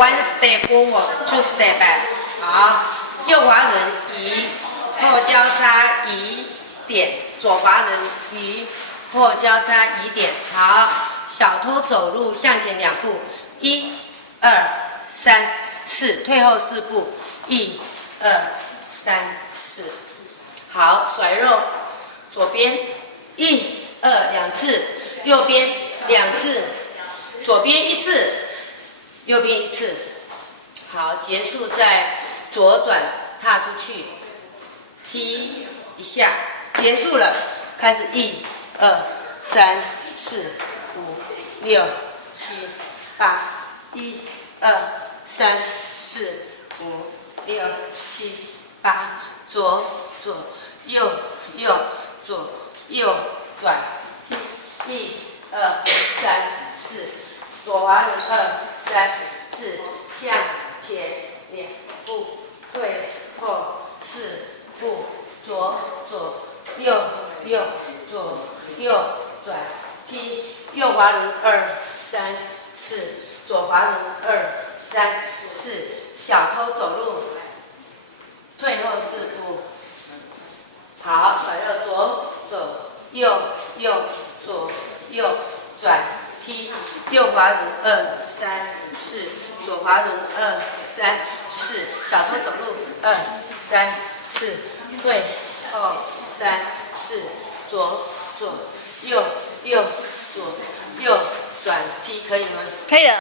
，one step forward, two step back。好，右滑轮移，后交叉移点，左滑轮移，后交叉移点。好，小偷走路向前2步，1、2、3、4，退后4步，1、2、3、4。好，甩肉，左边1、2 2次，右边2次，左边1次，右边1次。好，结束再左转踏出去，踢一下，结束了。开始1、2、3、4、5、6、7、8，1、2、3、4、5、6、7、8，左右左右转，踢1、2、3、4，左滑轮2、3、4，向前2步，退后4步，左右左右转，踢右滑轮2、3、4，左滑轮2、3、4，小偷走路，退后4步。好，甩肉左右左右转，踢右滑轮2、3、4，左滑轮2、3、4，小偷走路2、3、4，退后3、4，左右转，踢可以吗？可以的。